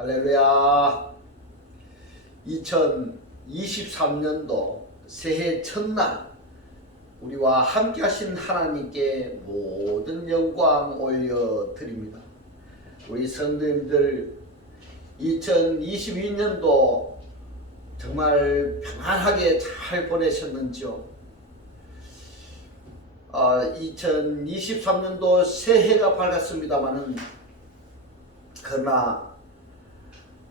할렐루야. 2023년도 새해 첫날 우리와 함께 하신 하나님께 모든 영광 올려드립니다. 우리 성도님들 2022년도 정말 평안하게 잘 보내셨는지요? 2023년도 새해가 밝았습니다마는 그러나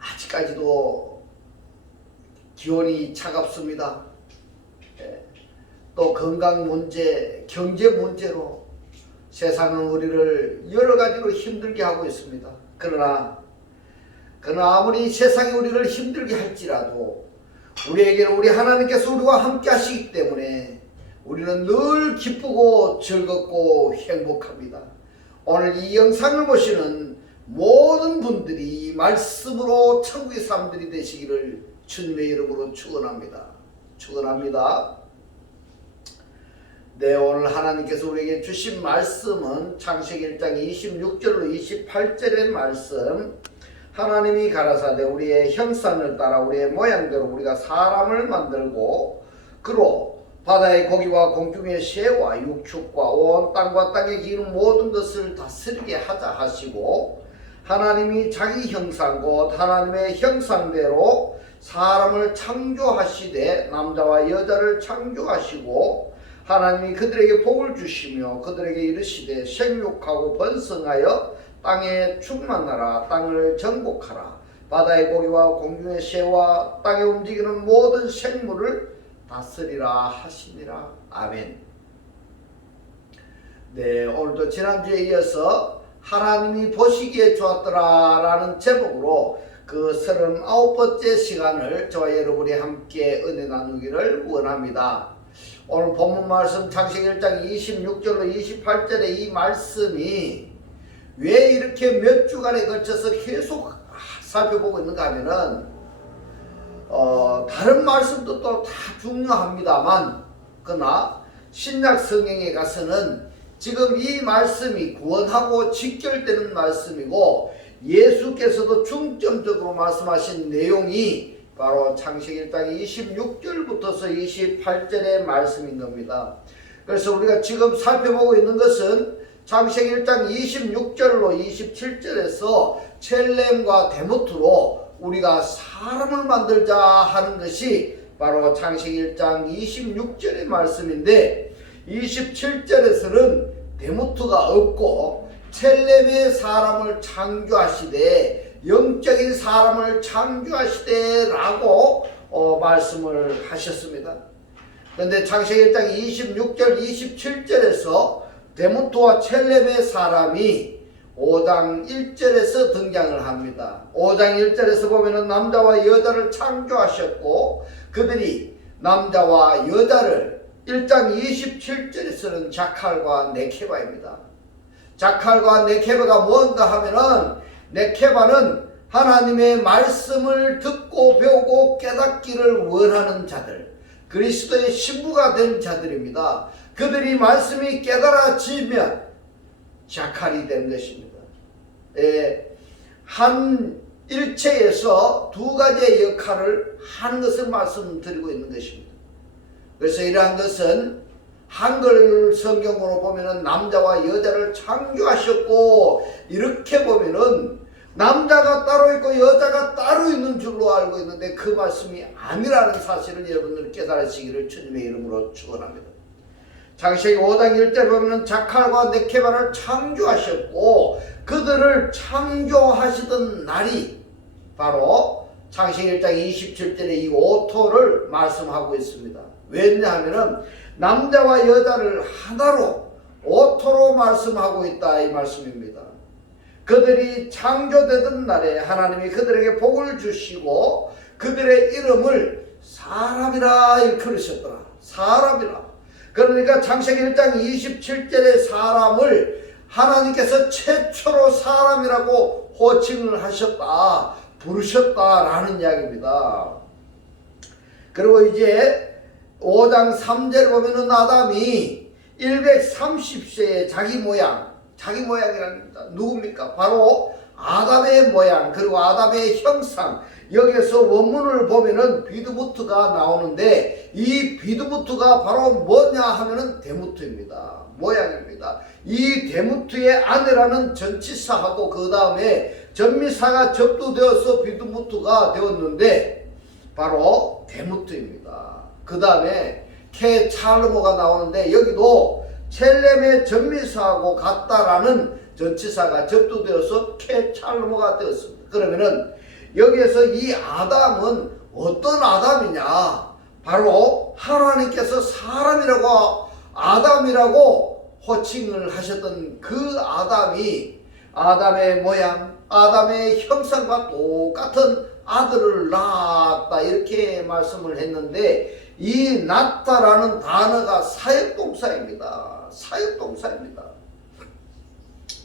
아직까지도 기온이 차갑습니다. 또 건강 문제, 경제 문제로 세상은 우리를 여러 가지로 힘들게 하고 있습니다. 그러나 아무리 세상이 우리를 힘들게 할지라도 우리에게는 우리 하나님께서 우리와 함께 하시기 때문에 우리는 늘 기쁘고 즐겁고 행복합니다. 오늘 이 영상을 보시는 모든 분들이 말씀으로 천국의 사람들이 되시기를 주님의 이름으로 축원합니다. 네, 오늘 하나님께서 우리에게 주신 말씀은 창세기 1장 26절로 28절의 말씀. 하나님이 가라사대 우리의 형상을 따라 우리의 모양대로 우리가 사람을 만들고 그로 바다의 고기와 공중의 새와 육축과 온 땅과 땅에 기는 모든 것을 다스리게 하자 하시고, 하나님이 자기 형상 곧 하나님의 형상대로 사람을 창조하시되 남자와 여자를 창조하시고, 하나님이 그들에게 복을 주시며 그들에게 이르시되 생육하고 번성하여 땅에 충만하라. 땅을 정복하라. 바다의 고기와 공중의 새와 땅에 움직이는 모든 생물을 다스리라 하시니라. 아멘. 네, 오늘도 지난주에 이어서 하나님이 보시기에 좋았더라 라는 제목으로 그 39번째 시간을 저와 여러분이 함께 은혜 나누기를 원합니다. 오늘 본문 말씀 창세기 1장 26절로 28절의 이 말씀이 왜 이렇게 몇 주간에 걸쳐서 계속 살펴보고 있는가 하면은 다른 말씀도 또 다 중요합니다만, 그러나 신약 성경에 가서는 지금 이 말씀이 구원하고 직결되는 말씀이고 예수께서도 중점적으로 말씀하신 내용이 바로 창세기 1장 26절부터서 28절의 말씀인 겁니다. 그래서 우리가 지금 살펴보고 있는 것은 창세기 1장 26절로 27절에서 첼렘과 데모트로 우리가 사람을 만들자 하는 것이 바로 창세기 1장 26절의 말씀인데, 27절에서는 데모트가 없고 첼렘의 사람을 창조하시되 영적인 사람을 창조하시되 라고 말씀을 하셨습니다. 그런데 창세기 1장 26절 27절에서 데모트와 첼렘의 사람이 5장 1절에서 등장을 합니다. 5장 1절에서 보면은 남자와 여자를 창조하셨고 그들이 남자와 여자를 1장 27절에서는 자칼과 네케바입니다. 자칼과 네케바가 뭔가 하면은 네케바는 하나님의 말씀을 듣고 배우고 깨닫기를 원하는 자들, 그리스도의 신부가 된 자들입니다. 그들이 말씀이 깨달아지면 자칼이 된 것입니다. 한 일체에서 두 가지의 역할을 하는 것을 말씀드리고 있는 것입니다. 그래서 이러한 것은 한글 성경으로 보면은 남자와 여자를 창조하셨고, 이렇게 보면은 남자가 따로 있고 여자가 따로 있는 줄로 알고 있는데 그 말씀이 아니라는 사실을 여러분들 깨달으시기를 주님의 이름으로 축원합니다. 창세기 5장 1절 보면은 자칼과 네케바를 창조하셨고 그들을 창조하시던 날이 바로 창세기 1장 27절의 이 오토를 말씀하고 있습니다. 왜냐하면은 남자와 여자를 하나로 오토로 말씀하고 있다 이 말씀입니다. 그들이 창조되던 날에 하나님이 그들에게 복을 주시고 그들의 이름을 사람이라 일컬으셨더라. 사람이라. 그러니까 창세기 1장 27절의 사람을 하나님께서 최초로 사람이라고 호칭을 하셨다, 부르셨다라는 이야기입니다. 그리고 이제 5장 3절에 보면은 아담이 130세에 자기 모양이랍니다. 누굽니까? 바로 아담의 모양 그리고 아담의 형상, 여기에서 원문을 보면은 비드무트가 나오는데 이 비드무트가 바로 뭐냐 하면은 데무트입니다. 모양입니다. 이 데무트의 아내라는 전치사하고 그 다음에 전미사가 접두되어서 비드무트가 되었는데 바로 데무트입니다. 그 다음에 케 찰르모가 나오는데 여기도 첼렘의 전미사하고 같다라는 전치사가 접두되어서 케 찰르모가 되었습니다. 그러면은 여기에서 이 아담은 어떤 아담이냐? 바로 하나님께서 사람이라고 아담이라고 호칭을 하셨던 그 아담이 아담의 모양, 아담의 형상과 똑같은 아들을 낳았다 이렇게 말씀을 했는데 이 낳다라는 단어가 사역동사입니다. 사역동사입니다.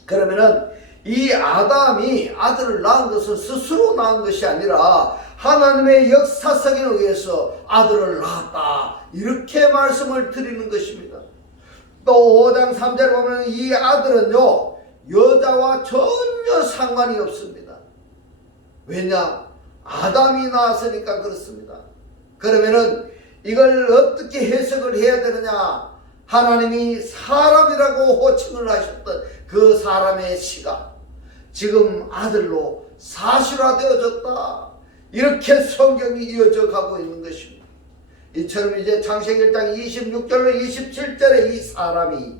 그러면은 이 아담이 아들을 낳은 것은 스스로 낳은 것이 아니라 하나님의 역사성에 의해서 아들을 낳았다 이렇게 말씀을 드리는 것입니다. 또 5장 3절 보면 이 아들은요 여자와 전혀 상관이 없습니다. 왜냐? 아담이 낳았으니까 그렇습니다. 그러면은 이걸 어떻게 해석을 해야 되느냐? 하나님이 사람이라고 호칭을 하셨던 그 사람의 시가 지금 아들로 사실화되어졌다 이렇게 성경이 이어져 가고 있는 것입니다. 이처럼 이제 창세기 1장 26절로 27절에 이 사람이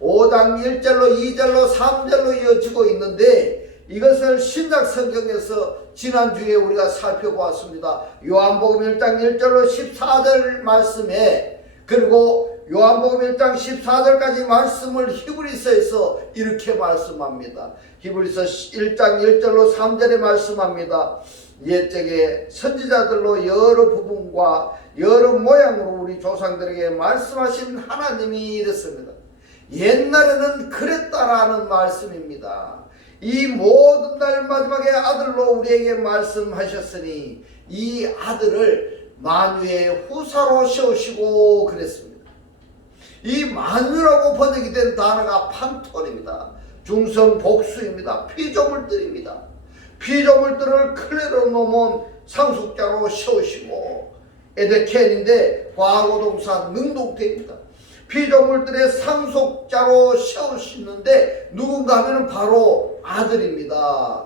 5장 1절로 2절로 3절로 이어지고 있는데 이것을 신약 성경에서 지난주에 우리가 살펴보았습니다. 요한복음 1장 1절로 14절 말씀에 그리고 요한복음 1장 14절까지 말씀을 히브리서에서 이렇게 말씀합니다. 히브리서 1장 1절로 3절에 말씀합니다. 옛적에 선지자들로 여러 부분과 여러 모양으로 우리 조상들에게 말씀하신 하나님이 이랬습니다. 옛날에는 그랬다라는 말씀입니다. 이 모든 날 마지막에 아들로 우리에게 말씀하셨으니 이 아들을 만유의 후사로 세우시고 그랬습니다. 이 만유라고 번역이 된 단어가 판톤입니다. 중성 복수입니다. 피조물들입니다. 피조물들을 클레로 놓은 상속자로 세우시고 에데켄인데 과거동사 능동태입니다. 피조물들의 상속자로 세우시는데 누군가 하면 바로 아들입니다.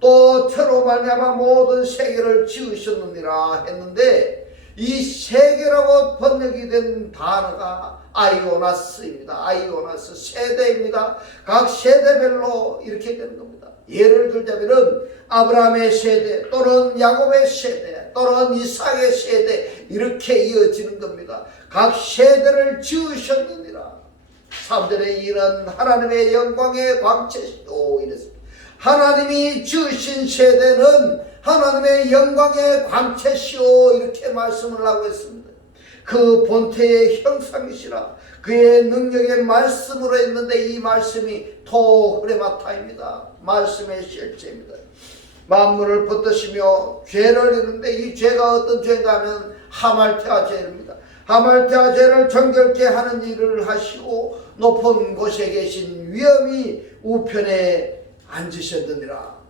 또 저로 말미암아 모든 세계를 지으셨느니라 했는데 이 세계라고 번역이 된 단어가 아이오나스입니다. 아이오나스 세대입니다. 각 세대별로 이렇게 되는 겁니다. 예를 들자면은 아브라함의 세대 또는 야곱의 세대 또는 이삭의 세대 이렇게 이어지는 겁니다. 각 세대를 지으셨느니라. 3절에 이는 하나님의 영광의 광채시오 이랬습니다. 하나님이 지으신 세대는 하나님의 영광의 광채시오 이렇게 말씀을 하고 있습니다. 그 본태의 형상이시라 그의 능력의 말씀으로 했는데 이 말씀이 토흐레마타입니다. 말씀의 실제입니다. 만물을 붙드시며 죄를 이루는데 이 죄가 어떤 죄인가 하면 하말테아 죄입니다. 하말테아 죄를 정결케 하는 일을 하시고 높은 곳에 계신 위엄이 우편에 앉으셨느니라.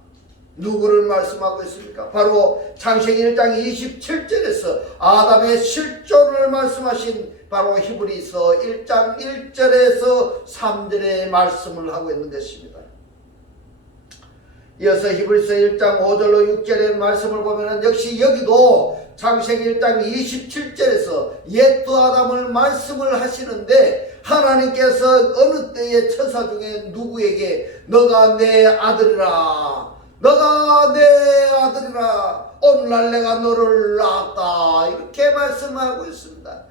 누구를 말씀하고 있습니까? 바로 창세기 1장 27절에서 아담의 실존을 말씀하신 바로 히브리서 1장 1절에서 3절의 말씀을 하고 있는 것입니다. 이어서 히브리서 1장 5절로 6절의 말씀을 보면 역시 여기도 창세기 1장 27절에서 옛두 아담을 말씀을 하시는데 하나님께서 어느 때의 천사 중에 누구에게 너가 내 아들이라 너가 내 아들이라 오늘날 내가 너를 낳았다 이렇게 말씀하고 있습니다.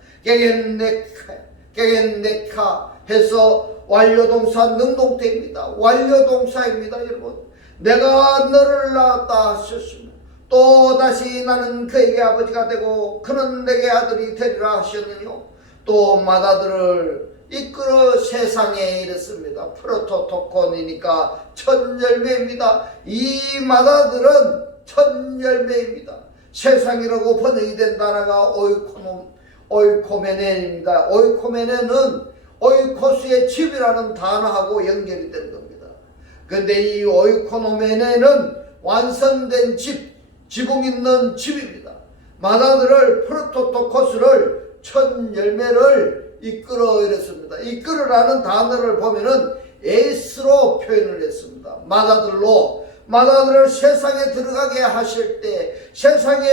게겐네카 해서 완료동사 능동태입니다. 완료동사입니다. 여러분 내가 너를 낳았다 하셨습니다. 또 다시 나는 그에게 아버지가 되고 그는 내게 아들이 되리라 하셨느뇨. 또 맏아들을 이끌어 세상에 이랬습니다. 프로토토콘이니까 첫 열매입니다. 이 맏아들은 첫 열매입니다. 세상이라고 번역이 된 단어가 오이코메네입니다. 오이코메네는 오이코스의 집이라는 단어하고 연결이 되는 겁니다. 근데 이 오이코노메네는 완성된 집, 지붕 있는 집입니다. 마다들을 프로토토코스를 첫 열매를 이끌어 이랬습니다. 이끌으라는 단어를 보면은 에이스로 표현을 했습니다. 마다들을 세상에 들어가게 하실 때, 세상에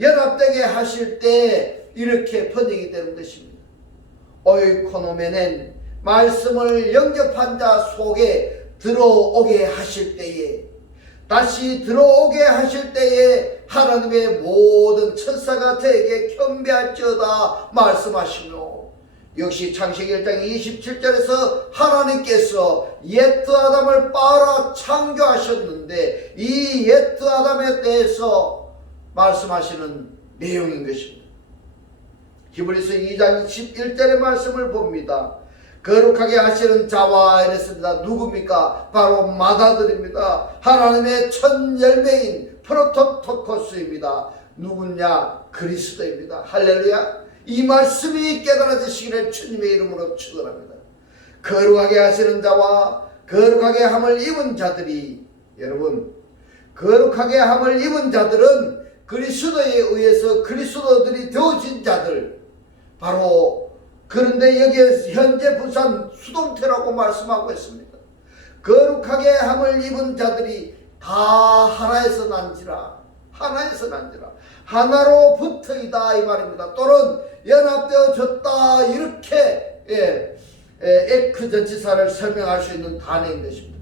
연합되게 하실 때 이렇게 번역이 되는 것입니다. 오이코노메는 말씀을 영접한 자 속에 들어오게 하실 때에, 다시 들어오게 하실 때에 하나님의 모든 천사가 저에게 경배할지어다 말씀하시며, 역시 창세기 1장 27절에서 하나님께서 옛 아담을 빨아 창조하셨는데 이 옛 아담에 대해서 말씀하시는 내용인 것입니다. 히브리서 2장 11절의 말씀을 봅니다. 거룩하게 하시는 자와 이랬습니다. 누굽니까? 바로 마다들입니다. 하나님의 첫 열매인 프로토토코스입니다. 누구냐? 그리스도입니다. 할렐루야. 이 말씀이 깨달아지시기를 주님의 이름으로 축원합니다. 거룩하게 하시는 자와 거룩하게 함을 입은 자들이, 여러분, 거룩하게 함을 입은 자들은 그리스도에 의해서 그리스도들이 되어진 자들, 바로, 그런데 여기에 현재 분산 수동태라고 말씀하고 있습니다. 거룩하게 함을 입은 자들이 다 하나에서 난지라, 하나로 붙어이다 이 말입니다. 또는 연합되어졌다, 이렇게 에크 전치사를 설명할 수 있는 단어인 것입니다.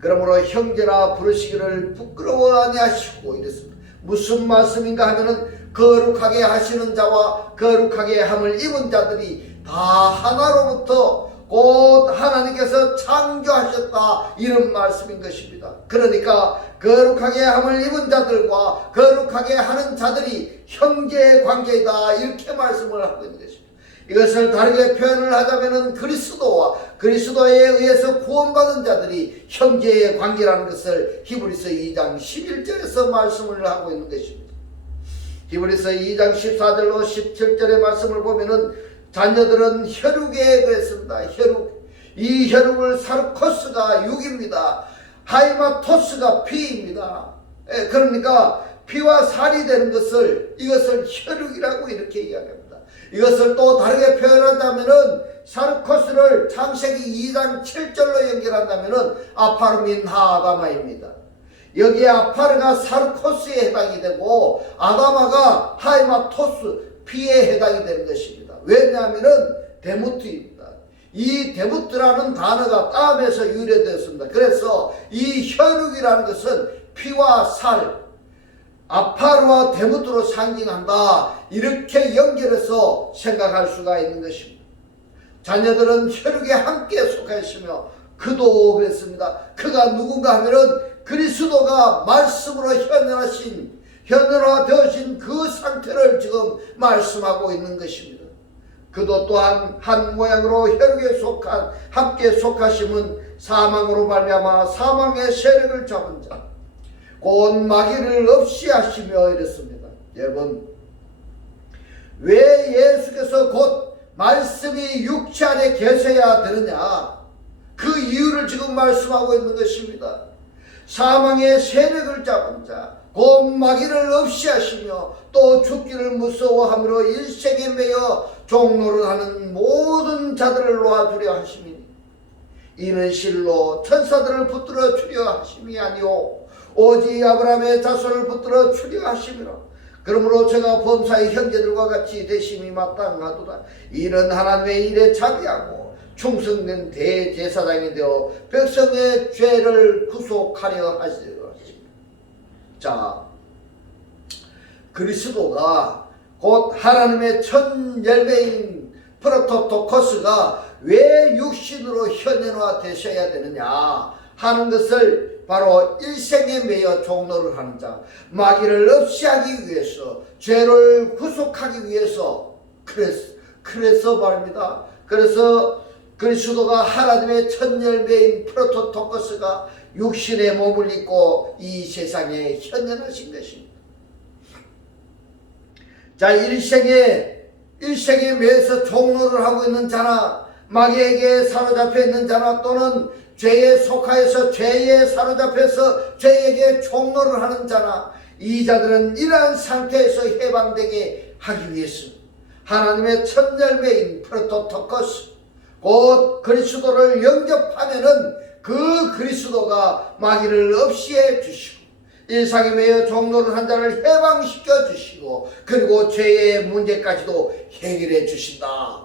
그러므로 형제라 부르시기를 부끄러워하니 하시고 이랬습니다. 무슨 말씀인가 하면은 거룩하게 하시는 자와 거룩하게 함을 입은 자들이 다 하나로부터 곧 하나님께서 창조하셨다, 이런 말씀인 것입니다. 그러니까 거룩하게 함을 입은 자들과 거룩하게 하는 자들이 형제의 관계이다, 이렇게 말씀을 하고 있는 것입니다. 이것을 다르게 표현을 하자면 그리스도와 그리스도에 의해서 구원받은 자들이 형제의 관계라는 것을 히브리서 2장 11절에서 말씀을 하고 있는 것입니다. 히브리서 2장 14절로 17절의 말씀을 보면은 자녀들은 혈육에 그랬습니다. 이 혈육을 사르코스가 육입니다. 하이마토스가 피입니다. 그러니까 피와 살이 되는 것을, 이것을 혈육이라고 이렇게 이야기합니다. 이것을 또 다르게 표현한다면은 사르코스를 창세기 2장 7절로 연결한다면은 아파르민 하아다마입니다. 여기에 아파르가 사르코스에 해당이 되고 아다마가 하이마토스 피에 해당이 되는 것입니다. 왜냐하면은 데무트입니다. 이 데무트라는 단어가 땀에서 유래되었습니다. 그래서 이 혈육이라는 것은 피와 살, 아파르와 데무트로 상징한다, 이렇게 연결해서 생각할 수가 있는 것입니다. 자녀들은 혈육에 함께 속해 있으며 그도 그랬습니다. 그가 누군가 하면은 그리스도가 말씀으로 현현화되어진 그 상태를 지금 말씀하고 있는 것입니다. 그도 또한 한 모양으로 혈육에 속한 함께 속하심은 사망으로 말미암아 사망의 세력을 잡은 자 곧 마귀를 없이 하시며 이랬습니다. 여러분, 왜 예수께서 곧 말씀이 육체 안에 계셔야 되느냐, 그 이유를 지금 말씀하고 있는 것입니다. 사망의 세력을 잡은 자 곧 마귀를 없이 하시며 또 죽기를 무서워함으로 일생에 매여 종노를 하는 모든 자들을 놓아주려 하심이니 이는 실로 천사들을 붙들어 주려 하심이 아니오 오직 아브라함의 자손을 붙들어 주려 하심이라. 그러므로 제가 범사의 형제들과 같이 되심이 마땅하도다. 이는 하나님의 일에 자비하고 충성된 대제사장이 되어 백성의 죄를 구속하려 하시리라. 자, 그리스도가 곧 하나님의 첫 열매인 프로토토코스가 왜 육신으로 현현화 되셔야 되느냐 하는 것을 바로 일생에 매여 종노를 하는 자, 마귀를 없이 하기 위해서, 죄를 구속하기 위해서, 그래서 말입니다. 그래서 그리스도가 하나님의 첫 열매인 프로토토코스가 육신의 몸을 입고 이 세상에 현현하신 것입니다. 자, 일생에 매여서 종노를 하고 있는 자나 마귀에게 사로잡혀 있는 자나 또는 죄에 속하여서 죄에 사로잡혀서 죄에게 종노를 하는 자나 이 자들은 이러한 상태에서 해방되게 하기 위해서 하나님의 첫 열매인 프로토토커스 곧 그리스도를 영접하면은 그 그리스도가 마귀를 없이 해주시고 일상에 매여 종노를 한 자를 해방시켜 주시고 그리고 죄의 문제까지도 해결해 주신다.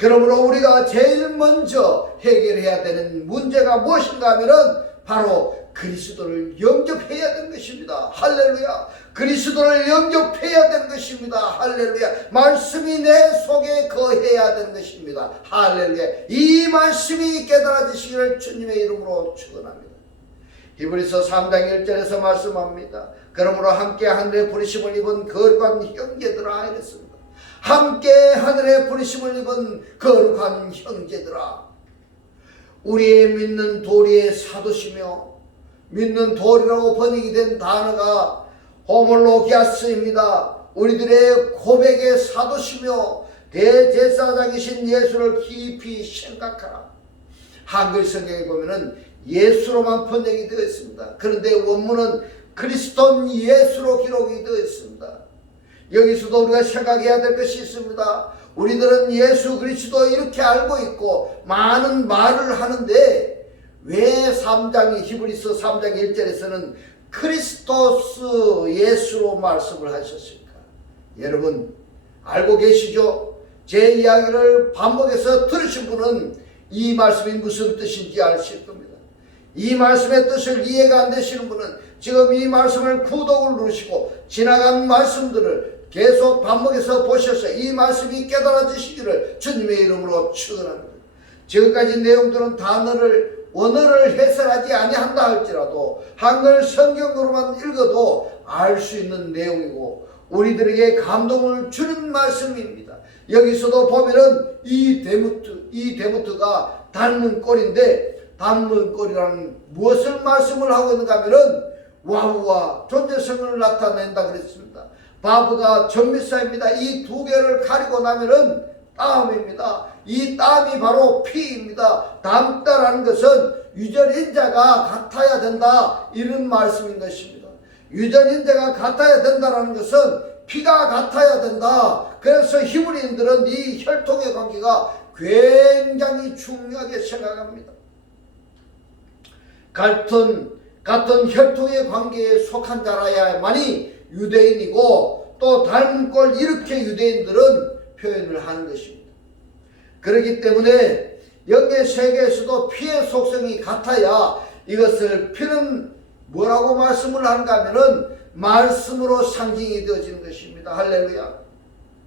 그러므로 우리가 제일 먼저 해결해야 되는 문제가 무엇인가 하면은 바로 그리스도를 영접해야 되는 것입니다. 할렐루야. 그리스도를 영접해야 되는 것입니다. 할렐루야. 말씀이 내 속에 거해야 되는 것입니다. 할렐루야. 이 말씀이 깨달아지시기를 주님의 이름으로 축원합니다. 히브리서 3장 1절에서 말씀합니다. 그러므로 함께 하늘의 부르심을 입은 거룩한 형제들아 이랬습니다. 함께 하늘의 부르심을 입은 거룩한 형제들아. 우리의 믿는 도리의 사도시며 믿는 도리라고 번역이 된 단어가 호몰로기아스입니다. 우리들의 고백의 사도시며 대제사장이신 예수를 깊이 생각하라. 한글 성경에 보면은 예수로만 번역이 되어 있습니다. 그런데 원문은 그리스도 예수로 기록이 되어 있습니다. 여기서도 우리가 생각해야 될 것이 있습니다. 우리들은 예수 그리스도 이렇게 알고 있고 많은 말을 하는데 왜 3장 히브리서 3장 1절에서는 크리스토스 예수로 말씀을 하셨습니까? 여러분 알고 계시죠? 제 이야기를 반복해서 들으신 분은 이 말씀이 무슨 뜻인지 아실 겁니다. 이 말씀의 뜻을 이해가 안 되시는 분은 지금 이 말씀을 구독을 누르시고 지나간 말씀들을 계속 반복해서 보셔서 이 말씀이 깨달아지시기를 주님의 이름으로 축원합니다. 지금까지 내용들은 원어를 해설하지 아니한다 할지라도 한글 성경으로만 읽어도 알 수 있는 내용이고 우리들에게 감동을 주는 말씀입니다. 여기서도 보면은 이 데모트가 닮은 꼴인데 닮은 꼴이라는 무엇을 말씀을 하고 있는가 하면은 와우와 존재성을 나타낸다 그랬습니다. 바브가 전미사입니다. 이 두 개를 가리고 나면은 땀입니다. 이 땀이 바로 피입니다. 닮다라는 것은 유전인자가 같아야 된다 이런 말씀인 것입니다. 유전인자가 같아야 된다라는 것은 피가 같아야 된다. 그래서 히브리인들은 이 혈통의 관계가 굉장히 중요하게 생각합니다. 같은 혈통의 관계에 속한 자라야만이 유대인이고 또 닮은 꼴 이렇게 유대인들은 표현을 하는 것입니다. 그렇기 때문에 영의 세계에서도 피의 속성이 같아야 이것을 피는 뭐라고 말씀을 하는가 하면은 말씀으로 상징이 되어지는 것입니다. 할렐루야.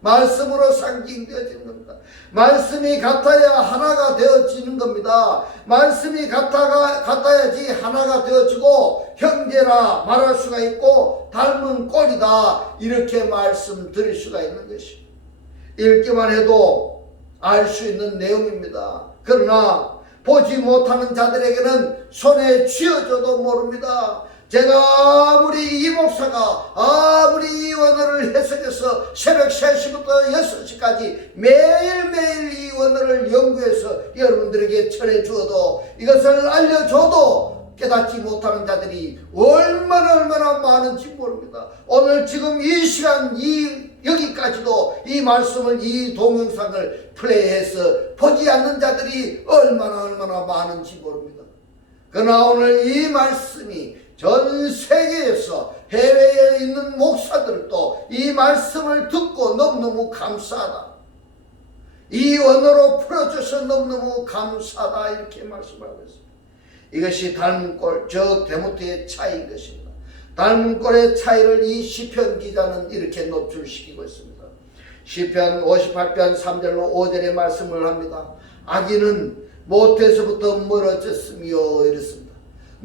말씀으로 상징되어지는 겁니다. 말씀이 같아야 하나가 되어지는 겁니다. 말씀이 같아야지 하나가 되어지고 형제라 말할 수가 있고 닮은 꼴이다 이렇게 말씀드릴 수가 있는 것입니다. 읽기만 해도 알 수 있는 내용입니다. 그러나 보지 못하는 자들에게는 손에 쥐어져도 모릅니다. 제가 아무리 이 목사가 아무리 이 원어를 해석해서 새벽 3시부터 6시까지 매일매일 이 원어를 연구해서 여러분들에게 전해주어도 이것을 알려줘도 깨닫지 못하는 자들이 얼마나 많은지 모릅니다. 오늘 지금 이 시간 여기까지도 이 말씀을 이 동영상을 플레이해서 보지 않는 자들이 얼마나 많은지 모릅니다. 그러나 오늘 이 말씀이 전 세계에서 해외에 있는 목사들도 이 말씀을 듣고 너무너무 감사하다. 이 언어로 풀어줘서 너무너무 감사하다 이렇게 말씀하고 있습니다. 이것이 닮은 꼴, 즉 데모트의 차이인 것입니다. 닮은 꼴의 차이를 이 시편 기자는 이렇게 노출시키고 있습니다. 시편 58편 3절로 5절의 말씀을 합니다. 아기는 모태에서부터 멀어졌으며 이랬습니다.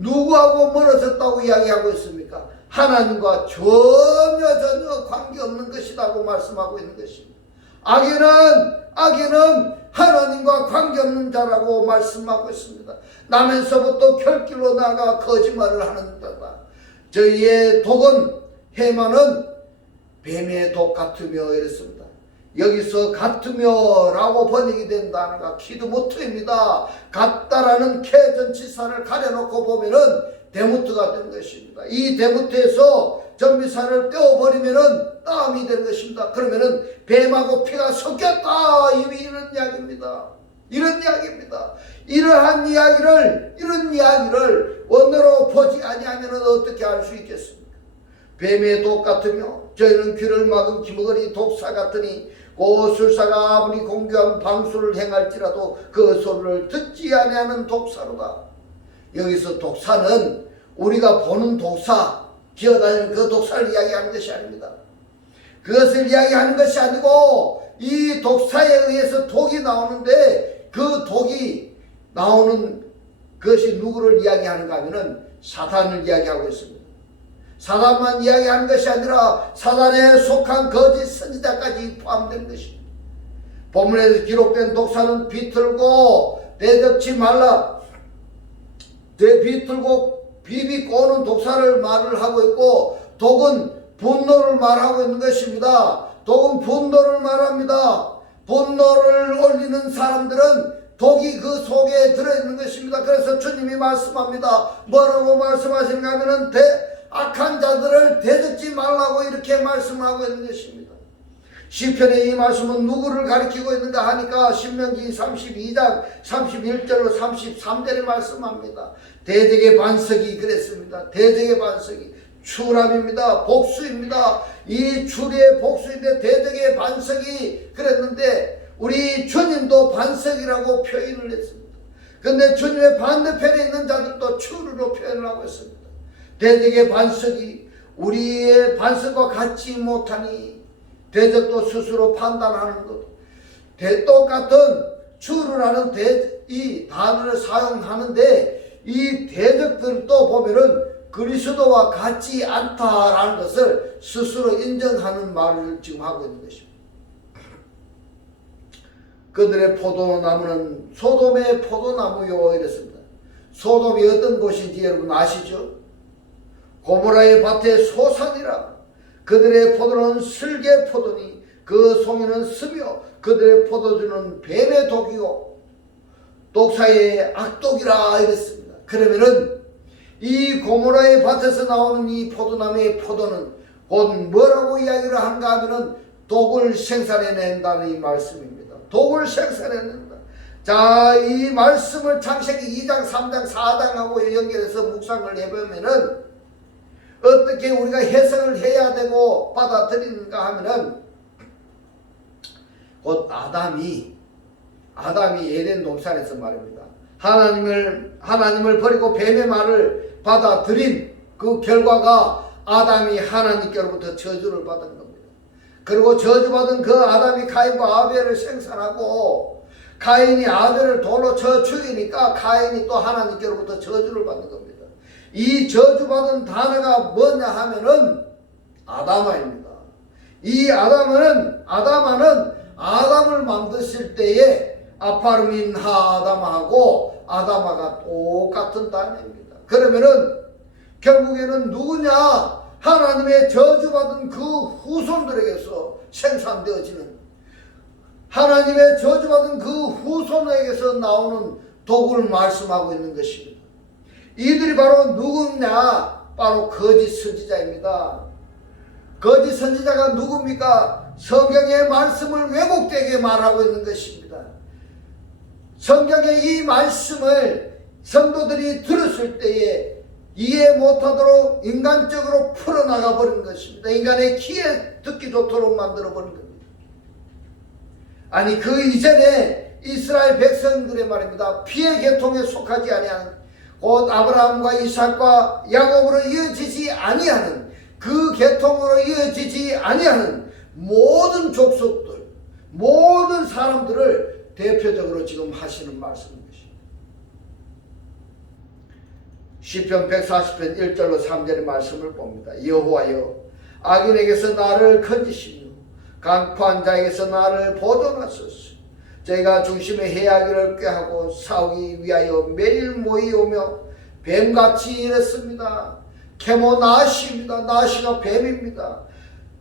누구하고 멀어졌다고 이야기하고 있습니까? 하나님과 전혀 관계없는 것이라고 말씀하고 있는 것입니다. 아기는 하나님과 관계없는 자라고 말씀하고 있습니다. 나면서부터 결길로 나가 거짓말을 하는 자다. 저희의 독은 해마는 뱀의 독 같으며 이랬습니다. 여기서 같으며 라고 번역이 된 단어가 키드무트입니다. 같다라는 캐 전치사를 가려놓고 보면은 데무트가 된 것입니다. 이 데무트에서 전미사를 떼어버리면은 땀이 된 것입니다. 그러면은 뱀하고 피가 섞였다. 이런 이야기입니다. 이런 이야기입니다. 이런 이야기를 언어로 보지 아니하면 어떻게 알 수 있겠습니까? 뱀의 독 같으며 저희는 귀를 막은 기머거리 독사 같으니 고술사가 아무리 공교한 방수를 행할지라도 그 소리를 듣지 아니하는 독사로다. 여기서 독사는 우리가 보는 독사, 기어다니는 그 독사를 이야기하는 것이 아닙니다. 그것을 이야기하는 것이 아니고 이 독사에 의해서 독이 나오는데 그 독이 나오는 것이 누구를 이야기하는가 하면은 사단을 이야기하고 있습니다. 사단만 이야기하는 것이 아니라 사단에 속한 거짓 선지자까지 포함된 것입니다. 본문에서 기록된 독사는 비틀고 대적지 말라, 비틀고 비비 꼬는 독사를 말을 하고 있고, 독은 분노를 말하고 있는 것입니다. 독은 분노를 말합니다. 분노를 올리는 사람들은 독이 그 속에 들어있는 것입니다. 그래서 주님이 말씀합니다. 뭐라고 말씀하시는가 하면은 악한 자들을 대적지 말라고 이렇게 말씀하고 있는 것입니다. 시편의 이 말씀은 누구를 가리키고 있는가 하니까 신명기 32장 31절로 33절에 말씀합니다. 대적의 반석이 그랬습니다. 대적의 반석이 추람입니다. 복수입니다. 이 추리의 복수인데 대적의 반석이 그랬는데 우리 주님도 반석이라고 표현을 했습니다. 그런데 주님의 반대편에 있는 자들도 추루로 표현을 하고 있습니다. 대적의 반석이 우리의 반석과 같지 못하니 대적도 스스로 판단하는 것. 똑같은 추루라는 이 단어를 사용하는데 이 대적들도 보면은 그리스도와 같지 않다라는 것을 스스로 인정하는 말을 지금 하고 있는 것입니다. 그들의 포도나무는 소돔의 포도나무요 이랬습니다. 소돔이 어떤 곳인지 여러분 아시죠? 고모라의 밭의 소산이라. 그들의 포도는 슬개 포도니 그 송이는 스며 그들의 포도주는 뱀의 독이요 독사의 악독이라 이랬습니다. 그러면은 이 고모라의 밭에서 나오는 이 포도나무의 포도는 곧 뭐라고 이야기를 하는가 하면은 독을 생산해낸다는 이 말씀입니다. 독을 생산해낸다. 자, 이 말씀을 창세기 2장, 3장, 4장하고 연결해서 묵상을 해보면은 어떻게 우리가 해석을 해야 되고 받아들이는가 하면은 곧 아담이 에덴 동산에서 말입니다. 하나님을 버리고 뱀의 말을 받아들인 그 결과가 아담이 하나님께로부터 저주를 받은 겁니다. 그리고 저주받은 그 아담이 가인과 아벨을 생산하고 가인이 아벨을 돌로 쳐 죽이니까 가인이 또 하나님께로부터 저주를 받는 겁니다. 이 저주받은 단어가 뭐냐 하면은 아담아입니다. 이 아담아는 아담을 만드실 때에 아파르민 하아담아하고 아담아가 똑같은 단어입니다. 그러면은 결국에는 누구냐? 하나님의 저주받은 그 후손들에게서 생산되어지는, 하나님의 저주받은 그 후손에게서 나오는 독을 말씀하고 있는 것입니다. 이들이 바로 누구냐? 바로 거짓 선지자입니다. 거짓 선지자가 누굽니까? 성경의 말씀을 왜곡되게 말하고 있는 것입니다. 성경의 이 말씀을 성도들이 들었을 때에 이해 못하도록 인간적으로 풀어나가 버리는 것입니다. 인간의 귀에 듣기 좋도록 만들어 버린 겁니다. 아니 그 이전에 이스라엘 백성들의 말입니다. 피의 계통에 속하지 아니하는, 곧 아브라함과 이삭과 야곱으로 이어지지 아니하는, 그 계통으로 이어지지 아니하는 모든 족속들, 모든 사람들을 대표적으로 지금 하시는 말씀인 것입니다. 시편 140편 1절로 3절의 말씀을 봅니다. 여호와여, 악인에게서 나를 건지시며 강포한 자에게서 나를 보존하소서. 저희가 중심에 해하기를 꾀하고 싸우기 위하여 매일 모이오며 뱀같이 일했습니다. 캐모 나시입니다. 나시가 뱀입니다.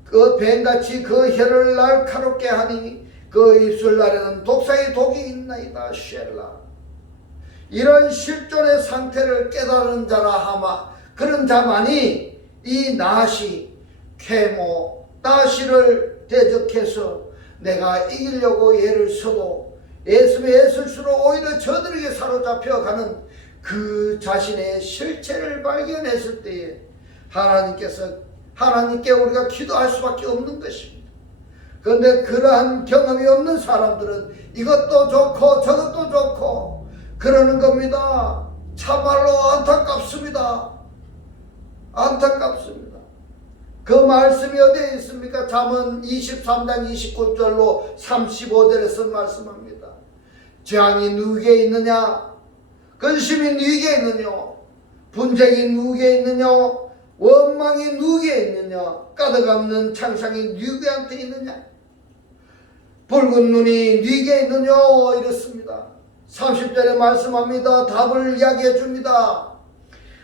그 뱀같이 그 혀를 날카롭게 하니 그 입술 아래는 독사의 독이 있나이다. 쉘라. 이런 실존의 상태를 깨달은 자라 하마 그런 자만이 이 나시 쾌모 나시를 대적해서 내가 이기려고 애를 써도 애쓰면 애쓸수록 오히려 저들에게 사로잡혀 가는 그 자신의 실체를 발견했을 때에 하나님께 우리가 기도할 수밖에 없는 것입니다. 그런데 그러한 경험이 없는 사람들은 이것도 좋고 저것도 좋고 그러는 겁니다. 참말로 안타깝습니다. 안타깝습니다. 그 말씀이 어디에 있습니까? 잠언 23장 29절로 35절에서 말씀합니다. 재앙이 누구에게 있느냐? 근심이 누구에게 있느냐? 분쟁이 누구에게 있느냐? 원망이 누구에게 있느냐? 가득없는 창상이 누구한테 있느냐? 붉은 눈이 누구에게 있느냐? 이렇습니다. 30절에 말씀합니다. 답을 이야기해 줍니다.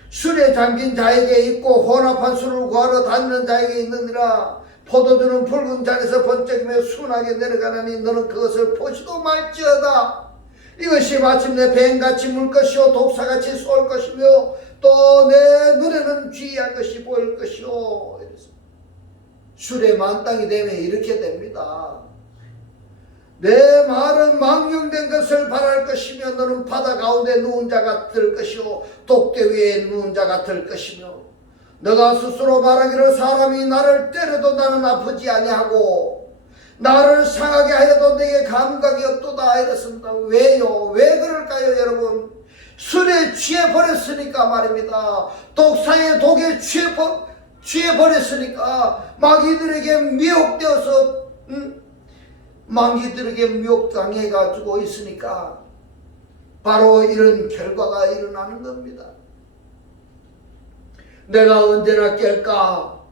술에 잠긴 자에게 있고 혼합한 술을 구하러 다니는 자에게 있느니라. 포도주는 붉은 잔에서 번쩍이며 순하게 내려가느니 너는 그것을 보지도 말지어다. 이것이 마침내 뱀같이 물 것이요 독사같이 쏠 것이며 또 내 눈에는 귀한 것이 보일 것이요. 술에 만땅이 되면 이렇게 됩니다. 내 말은 망령된 것을 바랄 것이며 너는 바다 가운데 누운 자가 될 것이요 독대 위에 누운 자가 될 것이며 너가 스스로 말하기를 사람이 나를 때려도 나는 아프지 아니하고 나를 상하게 하여도 내게 감각이 없도다 이랬습니다. 왜요? 왜 그럴까요 여러분? 술에 취해버렸으니까 말입니다. 독사의 독에 취해버렸으니까 마귀들에게 미혹되어서 마귀들에게 미혹당해가지고 있으니까 바로 이런 결과가 일어나는 겁니다. 내가 언제나 깰까?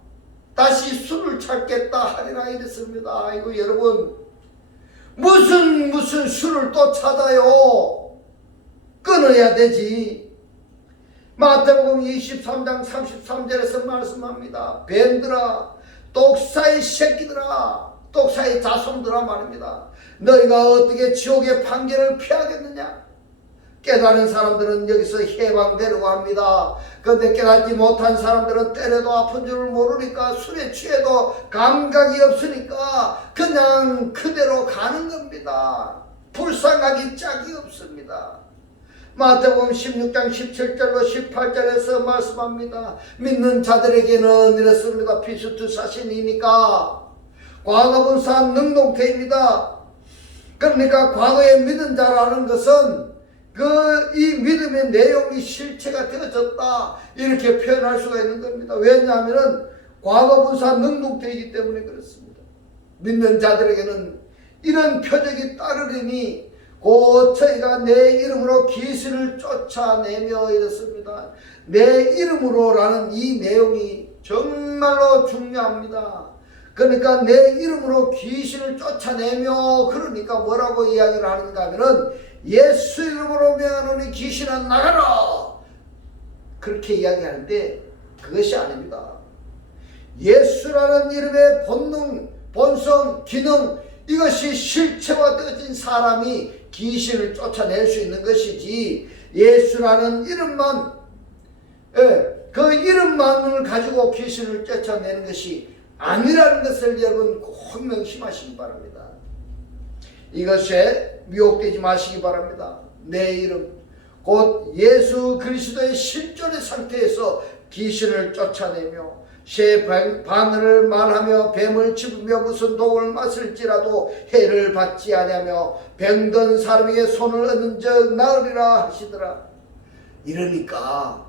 다시 술을 찾겠다 하리라 이랬습니다. 아이고 여러분 무슨 술을 또 찾아요? 끊어야 되지. 마태복음 23장 33절에서 말씀합니다. 뱀들아 독사의 새끼들아 독사의 자손들아 말입니다. 너희가 어떻게 지옥의 판결을 피하겠느냐? 깨달은 사람들은 여기서 해방되려고 합니다. 그런데 깨닫지 못한 사람들은 때려도 아픈 줄을 모르니까 술에 취해도 감각이 없으니까 그냥 그대로 가는 겁니다. 불쌍하기 짝이 없습니다. 마태복음 16장 17절로 18절에서 말씀합니다. 믿는 자들에게는 이렇습니다. 피수투 사신이니까 과거분사 능동태입니다. 그러니까 과거에 믿은 자라는 것은 이 믿음의 내용이 실체가 되어졌다 이렇게 표현할 수가 있는 겁니다. 왜냐하면 과거분사 능동태이기 때문에 그렇습니다. 믿는 자들에게는 이런 표적이 따르리니 곧 저희가 내 이름으로 귀신을 쫓아내며 이렇습니다. 내 이름으로라는 이 내용이 정말로 중요합니다. 그러니까 내 이름으로 귀신을 쫓아내며 그러니까 뭐라고 이야기를 하는가 하면은 예수 이름으로 명하노니 귀신아 나가라 그렇게 이야기하는데 그것이 아닙니다. 예수라는 이름의 본능, 본성, 기능 이것이 실체화되어진 사람이 귀신을 쫓아낼 수 있는 것이지 예수라는 이름만 그 이름만을 가지고 귀신을 쫓아내는 것이 아니라는 것을 여러분 꼭 명심하시기 바랍니다. 이것에 미혹되지 마시기 바랍니다. 내 이름 곧 예수 그리스도의 실존의 상태에서 귀신을 쫓아내며 새 바늘을 말하며 뱀을 짚으며 무슨 독을 마실지라도 해를 받지 아니하며 병든 사람에게 손을 얹은 적 나으리라 하시더라. 이러니까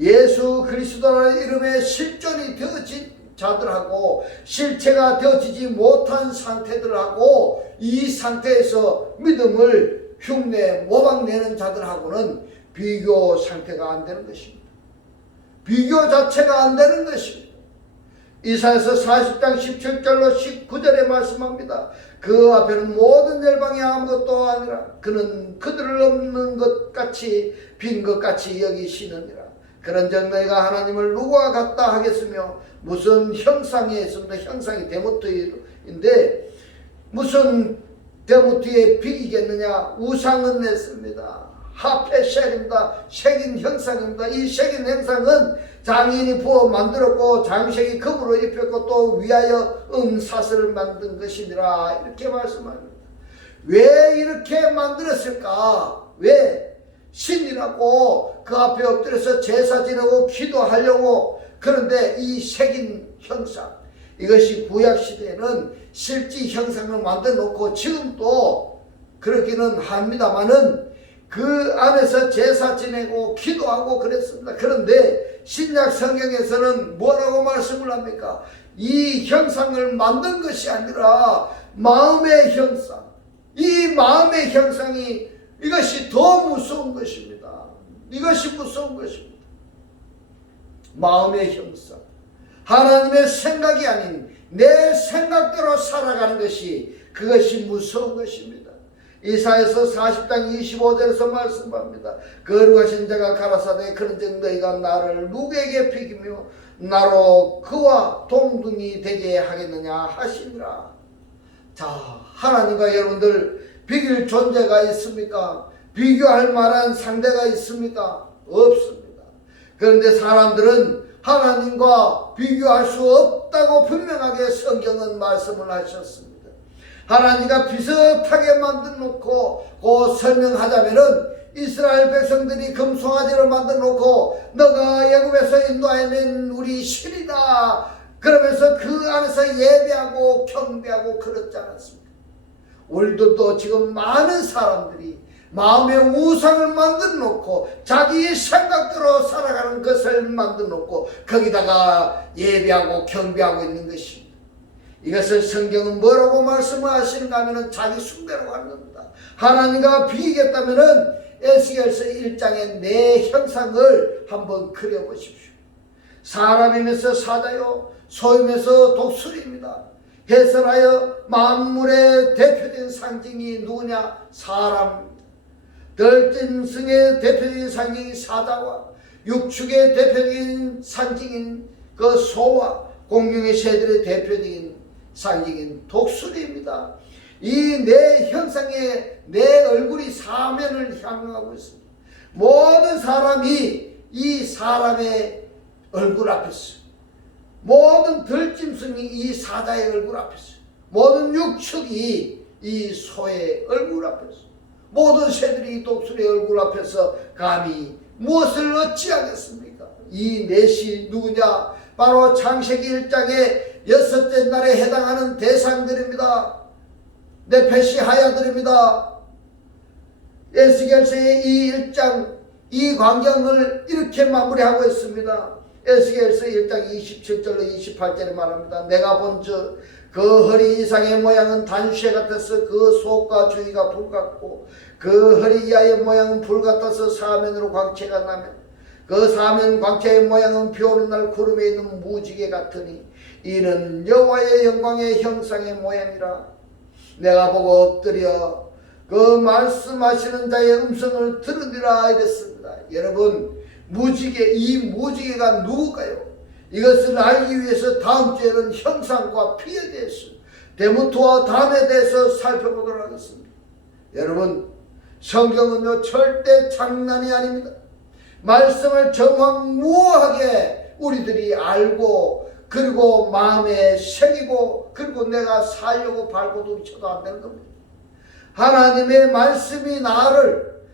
예수 그리스도라는 이름의 실존이 되어진 자들하고 실체가 되어지지 못한 상태들하고 이 상태에서 믿음을 흉내 모방내는 자들하고는 비교 상태가 안 되는 것입니다. 비교 자체가 안 되는 것입니다. 이사야서 40장 17절로 19절에 말씀합니다. 그 앞에는 모든 열방이 아무것도 아니라 그는 그들을 없는 것 같이 빈 것 같이 여기시느니라. 그런즉 너희가 하나님을 누구와 같다 하겠으며 무슨 형상에 있습니다. 형상이 데모트인데 무슨 데모트에 비기겠느냐. 우상은 냈습니다. 하페셀입니다. 색인 형상입니다. 이 색인 형상은 장인이 부어 만들었고 장색이 금으로 입혔고 또 위하여 은사슬을 만든 것이니라. 이렇게 말씀합니다. 왜 이렇게 만들었을까? 왜? 신이라고 그 앞에 엎드려서 제사 지내고 기도하려고. 그런데 이 색인 형상, 이것이 구약시대에는 실제 형상을 만들어 놓고 지금도 그러기는 합니다만은 그 안에서 제사 지내고 기도하고 그랬습니다. 그런데 신약 성경에서는 뭐라고 말씀을 합니까? 이 형상을 만든 것이 아니라 마음의 형상, 이 마음의 형상이 이것이 더 무서운 것입니다. 이것이 무서운 것입니다. 마음의 형상, 하나님의 생각이 아닌 내 생각대로 살아가는 것이, 그것이 무서운 것입니다. 이사야서 40장 25절에서 말씀합니다. 거룩하신 자가 가라사대 그런즉 너희가 나를 누구에게 비기며 나로 그와 동등이 되게 하겠느냐 하시니라. 자, 하나님과 여러분들 비길 존재가 있습니까? 비교할 만한 상대가 있습니까? 없습니다. 그런데 사람들은 하나님과 비교할 수 없다고 분명하게 성경은 말씀을 하셨습니다. 하나님과 비슷하게 만들어 놓고 그 설명하자면은 이스라엘 백성들이 금송아지를 만들어 놓고 너가 애굽에서 인도하여낸 우리 신이다 그러면서 그 안에서 예배하고 경배하고 그렇지 않았습니까? 우리도 지금 많은 사람들이 마음의 우상을 만들어 놓고 자기의 생각대로 살아가는 것을 만들어 놓고 거기다가 예배하고 경배하고 있는 것입니다. 이것을 성경은 뭐라고 말씀을 하시는가 하면 자기 숭배라고 하는 겁니다. 하나님과 비기겠다면 에스겔서 1장의 내 형상을 한번 그려보십시오. 사람이면서 사자요, 소이면서 독수리입니다. 해설하여 만물의 대표적인 상징이 누구냐? 사람입니다. 덜짐승의 대표적인 상징이 사자와 육축의 대표적인 상징인 그 소와 공중의 새들의 대표적인 상징인 독수리입니다. 이 내 형상에 내 얼굴이 사면을 향하고 있습니다. 모든 사람이 이 사람의 얼굴 앞에서, 모든 들짐승이 이 사자의 얼굴 앞에서, 모든 육축이 이 소의 얼굴 앞에서, 모든 새들이 이 독수리의 얼굴 앞에서 감히 무엇을 어찌하겠습니까? 이 넷이 누구냐? 바로 창세기 1장의 6째 날에 해당하는 대상들입니다. 네페시 하야들입니다. 에스겔서의 이 1장 이 광경을 이렇게 마무리하고 있습니다. 에스겔서 1장 27절로 28절에 말합니다. 내가 본즉 그 허리 이상의 모양은 단쇠 같아서 그 속과 주위가 불 같고 그 허리 이하의 모양은 불 같아서 사면으로 광채가 나며 그 사면 광채의 모양은 비 오는 날 구름에 있는 무지개 같으니 이는 여호와의 영광의 형상의 모양이라. 내가 보고 엎드려 그 말씀하시는 자의 음성을 들으리라 이랬습니다. 여러분, 무지개, 이 무지개가 누굴까요? 이것을 알기 위해서 다음 주에는 형상과 피에 대해서, 데모트와 담에 대해서 살펴보도록 하겠습니다. 여러분, 성경은요 절대 장난이 아닙니다. 말씀을 정확무하게 우리들이 알고 그리고 마음에 새기고 그리고 내가 살려고 발고도 쳐도 안 되는 겁니다. 하나님의 말씀이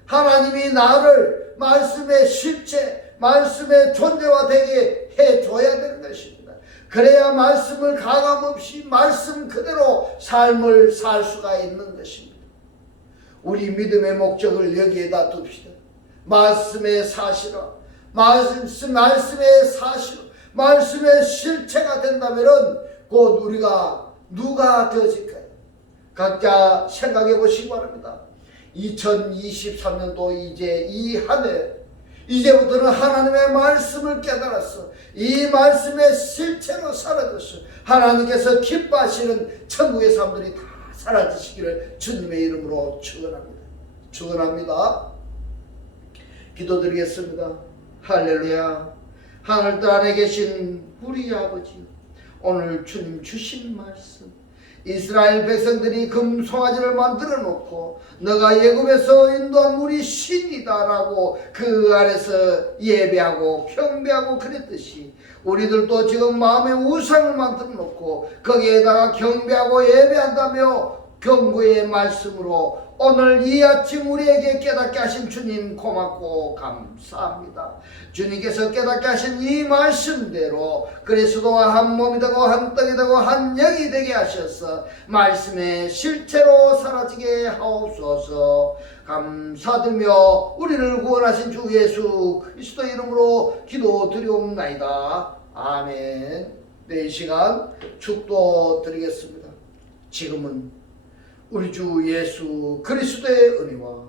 하나님이 나를 말씀의 실체, 말씀의 존재화되게 해줘야 되는 것입니다. 그래야 말씀을 가감없이 말씀 그대로 삶을 살 수가 있는 것입니다. 우리 믿음의 목적을 여기에다 둡시다. 말씀의 사실화, 말씀의 사실, 말씀의 실체가 된다면 곧 우리가 누가 되어질까요? 각자 생각해 보시기 바랍니다. 2023년도 이제 이 한 해, 이제부터는 하나님의 말씀을 깨달았어. 이 말씀의 실체로 사라졌어. 하나님께서 기뻐하시는 천국의 사람들이 다 사라지시기를 주님의 이름으로 축원합니다. 축원합니다. 기도드리겠습니다. 할렐루야. 하늘들 안에 계신 우리 아버지, 오늘 주님 주신 말씀, 이스라엘 백성들이 금송아지를 만들어 놓고 너가 애굽에서 인도한 우리 신이다라고 그 아래서 예배하고 경배하고 그랬듯이 우리들도 지금 마음에 우상을 만들어 놓고 거기에다가 경배하고 예배한다며 경고의 말씀으로 오늘 이 아침 우리에게 깨닫게 하신 주님 고맙고 감사합니다. 주님께서 깨닫게 하신 이 말씀대로 그리스도와 한 몸이 되고 한 떡이 되고 한 영이 되게 하셔서 말씀의 실체로 사라지게 하옵소서. 감사드리며 우리를 구원하신 주 예수 그리스도 이름으로 기도드리옵나이다. 아멘. 네, 이 시간 축도 드리겠습니다. 지금은 우리 주 예수 그리스도의 은혜와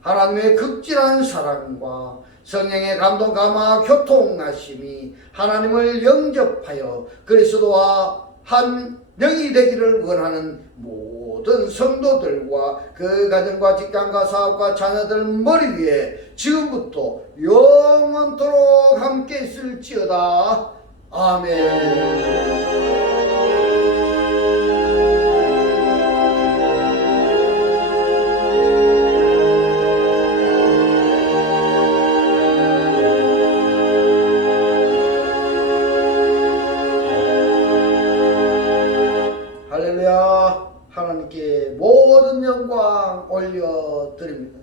하나님의 극진한 사랑과 성령의 감동 감화 교통하심이 하나님을 영접하여 그리스도와 한 영이 되기를 원하는 모든 성도들과 그 가정과 직장과 사업과 자녀들 머리 위에 지금부터 영원토록 함께 있을지어다. 아멘. 할렐루야. 하나님께 모든 영광 올려드립니다.